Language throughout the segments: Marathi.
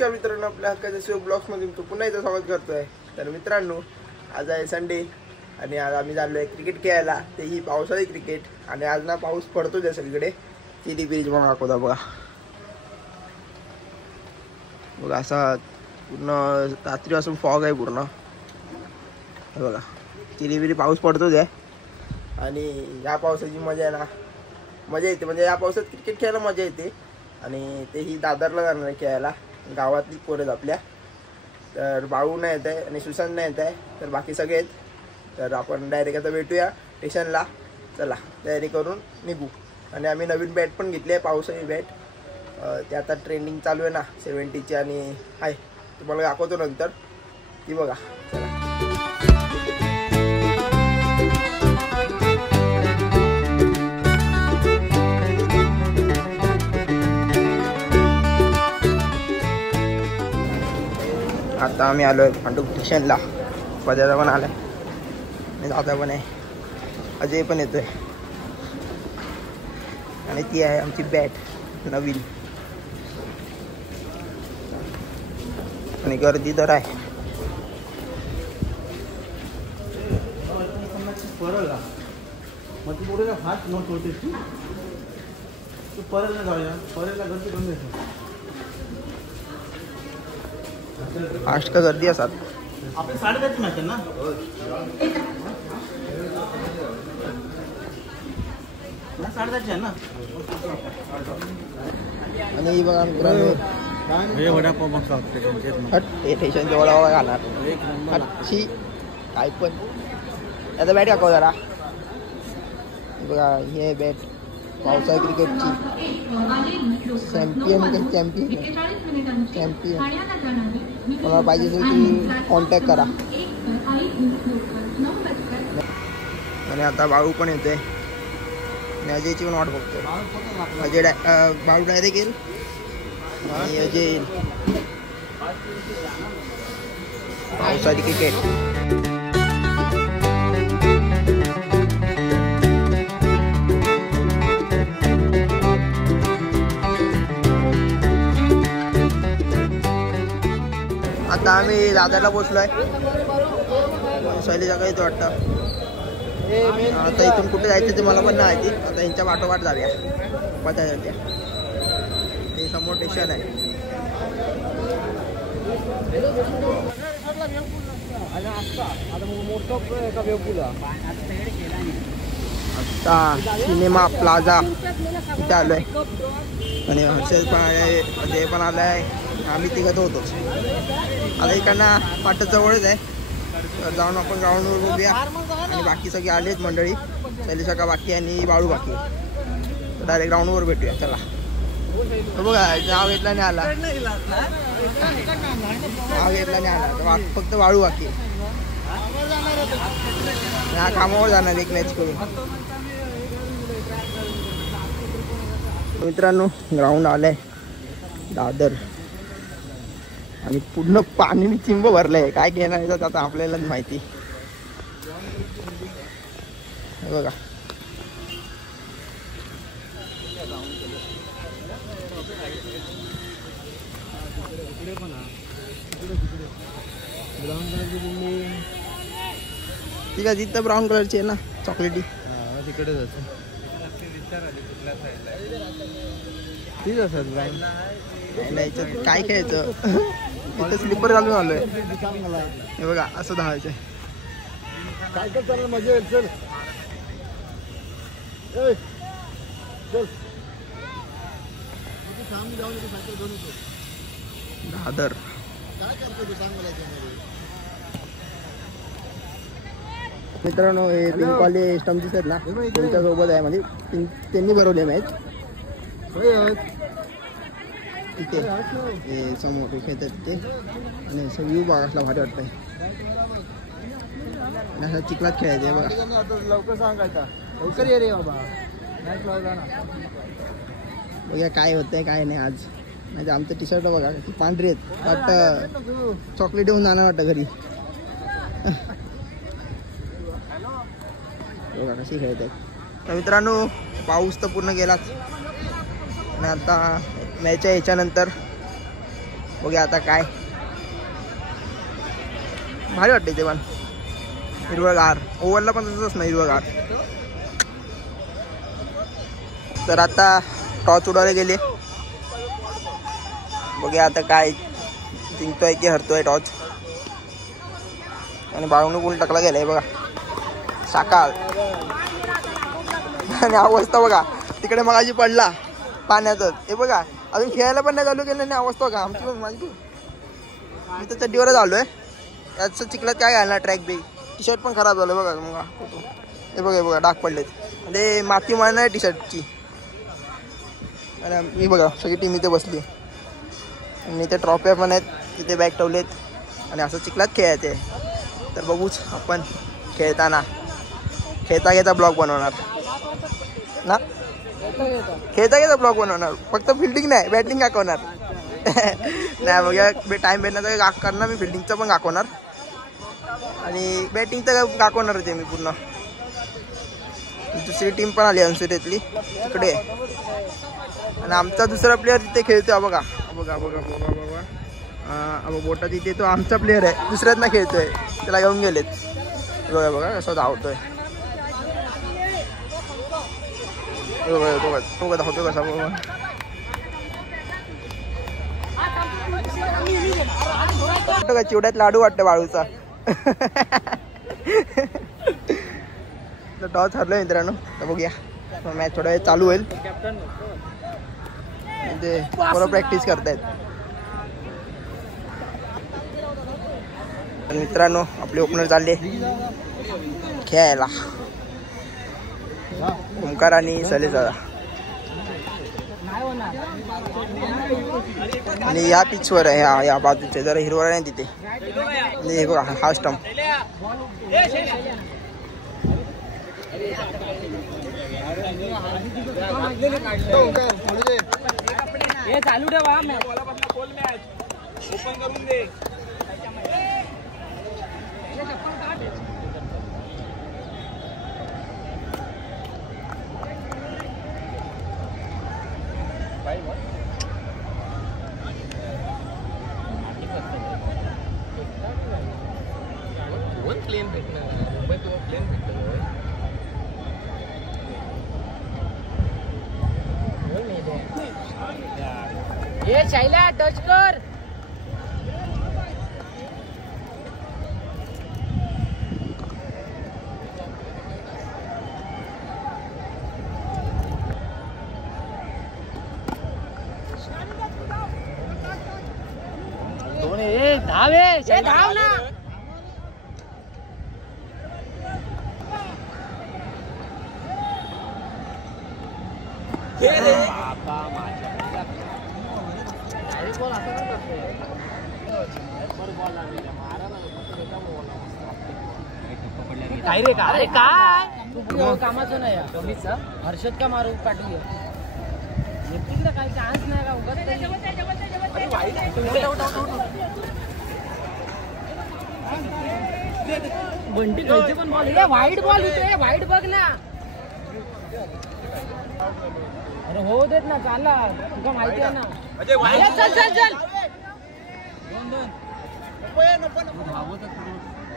नमस्कार मित्रांनो, आपल्या हक्काच्या शिव ब्लॉग्समध्ये मी पुन्हा एकदा स्वागत करतोय। तर मित्रांनो, आज आहे संडे आणि आज आम्ही चाललोय क्रिकेट खेळायला, तेही पावसाळी क्रिकेट। आणि आज ना पाऊस पडतोच आहे सगळीकडे। चिली ब्रिज म्हणून दाखवता बघा, बघा असा पूर्ण रात्रीपासून फॉग आहे पूर्ण बघा। चिली ब्रिज पाऊस पडतोच आहे आणि या पावसाची मजा आहे ना, मजा येते। म्हणजे या पावसात क्रिकेट खेळायला मजा येते आणि तेही दादरला जाणार आहे खेळायला, गावातली पोरं आपल्या। तर बाळू नाही येत आहे आणि सुशांत नाही येत आहे, तर बाकी सगळे आहेत। तर आपण डायरेक्ट आता भेटूया स्टेशनला, चला तयारी करून निघू। आणि आम्ही नवीन बॅट पण घेतली आहे, पावसाळी बॅट। ते आता ट्रेंडिंग चालू आहे ना 70ची, आणि आहे तुम्हाला दाखवतो नंतर, ती बघा चला। आता आम्ही आलोय पांडुप स्टेशनला। पद्याचा पण आलाय आणि दादा पण आहे, अजय पण येतोय। आणि ती आहे आमची बॅट नवीन, आणि गर्दी तर आहे। फास्ट का गर्दी असतात आपले 10:30 मॅच आहे ना। आणि बघा मित्रांनो, हे वडापाव स्टेशनचा वडापाव घालणार अच्छी काय पण। आता बॅट दाखव जरा, बघा हे बॅट पावसाळी क्रिकेटची चॅम्पियन मला पाहिजे असेल की कॉन्टॅक्ट करा। आणि आता बाळू पण येते आणि अजयची पण वाट बघतोय। अजय बाळू डायरेक्ट येईल आणि अजय येईल। पावसाळी क्रिकेट आता आम्ही दादरला पोचलोय। शैलीचा काही तो वाटतं आता इथून कुठे जायचं ते मला पण नाही माहिती। आता यांच्या पाठोपाठ जाऊया पत्याच्या, ते समोर स्टेशन आहे। आता सिनेमा प्लाझा इथे आलोय आणि हर्षद पण आहे, अजय पण आलाय, आम्ही तिघत होतोच। आता इकडनं पाट जवळच आहे, तर जाऊन आपण ग्राउंडवर बघूया। आणि बाकी सगळी आलेत मंडळी, शैलेशा का बाकी आणि बाळू बाकी, तर डायरेक्ट ग्राउंडवर भेटूया चला। तो बघा नाव घेतला नाही आला, नाव घेतला नाही आला, तर फक्त बाळू बाकी। हा कामावर जाणार एक मॅच करून। मित्रांनो, ग्राउंड आलंय दादर आणि पूर्ण पाणीने चिंब भरलंय। काय घेणार आहे आता आपल्यालाच माहिती बघा। ठीक आहे, तिथं ब्राऊन कलरची आहे ना, चॉकलेटी तिकडे जायचं। ठीक आहे सर, नाही काय खेळायचं इथं स्लीपर घालून आलोय। हे बघा असं धावायचंय, काय कर चाललं, मजा येईल। चल दादर मित्रांनो, हे पिंकवाले स्टंप दिसत ना, त्यांच्या सोबत आहे, म्हणजे त्यांनी भरवले मॅच तिथे समोर खेळतात तिथे। आणि असं व्ह्यू बघा असला भारी वाटतंय, आणि असं चिखलात खेळायचं बघा। लवकर सांगायचा, लवकर ये रे बाबा, बघा काय होतंय काय नाही आज। म्हणजे आमचं टी शर्ट बघा पांढरे आहेत, वाटतं चॉकलेट येऊन जाणार वाटतं घरी। बघा कशी खेळत आहेत। तर मित्रांनो, पाऊस तर पूर्ण गेलाच आणि आता मॅच आहे, याच्यानंतर बघूया आता काय. भारी वाटते ते पण हिरवगार. ओव्हरला पण तसंच नाही हिरवगार. तर आता टॉर्च उडवले गेले. बघूया आता काय जिंकतोय की हरतोय टॉर्च. आणि बाळूने गोल टाकला गेलाय बघा सकाळ. आणि अवस्था बघा तिकडे मगाशी पडला पाण्यातच. हे बघा अजून खेळायला पण नाही चालू केलं नाही. अवस्था बघा आमची पण माझी. मी तर चड्डीवरच आलोय. याचं चिखलात काय घालणार ट्रॅक बी. टी शर्ट पण खराब झालं बघा. मग हे बघा बघा डाग पडलेत. म्हणजे माती मारणार आहे टी शर्टची. आणि मी बघा सगळी टीम इथे बसली. आणि इथे ट्रॉफ्या पण आहेत. तिथे बॅग ठेवलेत. आणि असं चिखलात खेळायचे. तर बघूच आपण खेळताना. खेळता घेता ब्लॉग बनवणार ना. खेळता घेता ब्लॉग बनवणार. फक्त फिल्डिंग नाही बॅटिंग दाखवणार. नाही बघा टाइम भेटण्याचं करणार मी. फिल्डिंगचं पण दाखवणार आणि बॅटिंगचं दाखवणारच आहे मी पूर्ण. दुसरी टीम पण आली अंसुरीतली तिकडे. आणि आमचा दुसरा प्लेअर तिथे खेळतोय बघा बघा बघा बघा बघा. बोटा तिथे तो आमचा प्लेअर आहे. दुसऱ्यात ना खेळतोय. त्याला घेऊन गेलेत. बघा बघा कसं धावतोय. तो धावतोय कसा बघा. चिवड्यात लाडू वाटतं बाळूचा. टॉस हरलोय मित्रांनो. तर बघूया मॅच थोडा वेळ चालू होईल. म्हणजे बरोबर प्रॅक्टिस करतायत मित्रांनो. आपले ओपनर चालले खेळायला. ओमकार आणि सलेजा. आणि या पिचवर आहे या बाजूचे जरा हिरवळ आहे तिथे. हे बघा हा स्टंप. चालू ठेवा. प्लेन भेटणार मुंबईत प्लेन भेटणार. ये शैला टच कर. धावे धाव ना. काय रे का. अरे काय कामाचं नाही कमीचा. हर्षद का मारू पाठवूया. येतील ना काही चान्स नाही का. उगाच बंटी खायचे पण बॉल. व्हाईट बॉल इथे. व्हाईट बघ ना. अरे हो देत ना. चालला तुका माहिती आहे ना. चल चल चल.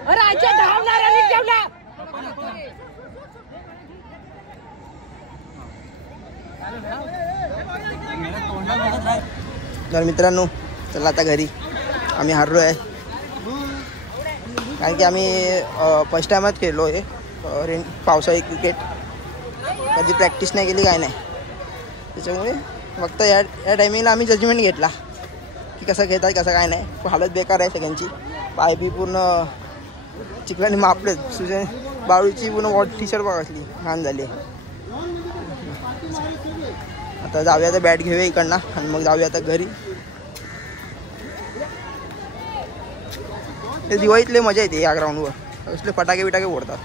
अरे आजच्या धावणाऱ्याने ठेवला. तर मित्रांनो चला आता घरी. आम्ही हारलो आहे कारण की आम्ही फर्स्ट टाइमच खेळलो आहे पावसाळी क्रिकेट. कधी प्रॅक्टिस नाही केली काय नाही. त्याच्यामुळे फक्त या टायमिंगला आम्ही जजमेंट घेतला की कसं खेळतात कसं काय नाही. हालत बेकार आहे सगळ्यांची. पाय बी पूर्ण चिखलाने मापलेत. सुजन बाळूची पूर्ण टी शर्ट बघासली घाण झाली. आता जाऊया तर बॅट घेऊया इकडनं आणि मग जाऊया आता घरी. ते दिवाळीतले मजा येते या ग्राउंडवर. कसले फटाके बिटाके फोडतात.